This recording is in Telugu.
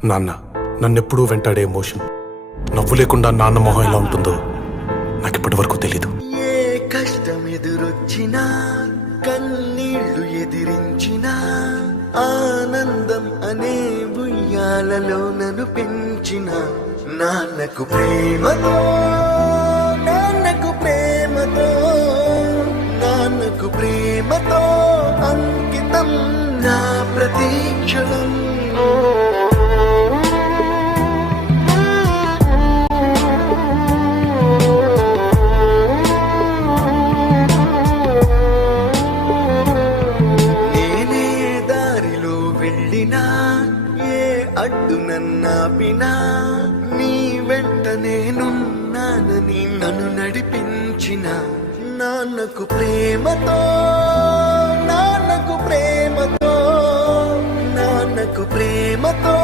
నాన్న నన్నెప్పుడూ వెంటాడే ఎమోషన్ నవ్వు లేకుండా నాన్న మొహం ఎలా ఉంటుందో నాకు ఇప్పటి వరకు తెలీదు. ఏ కష్టం ఎదురొచ్చినా కన్నీళ్లు ఎదిరించినా ఆనందం అనే ఉయ్యాలలో నన్ను పెంచిన నాన్నకు ప్రేమతో నాన్నకు ప్రేమతో నాన్నకు ప్రేమతో అంకితం నా ప్రతీక్షణం. ఏ అడ్డు నన్నాపినా నీ వెంట నేనున్నానని నన్ను నడిపించిన నాన్నకు ప్రేమతో నాన్నకు ప్రేమతో నాన్నకు ప్రేమతో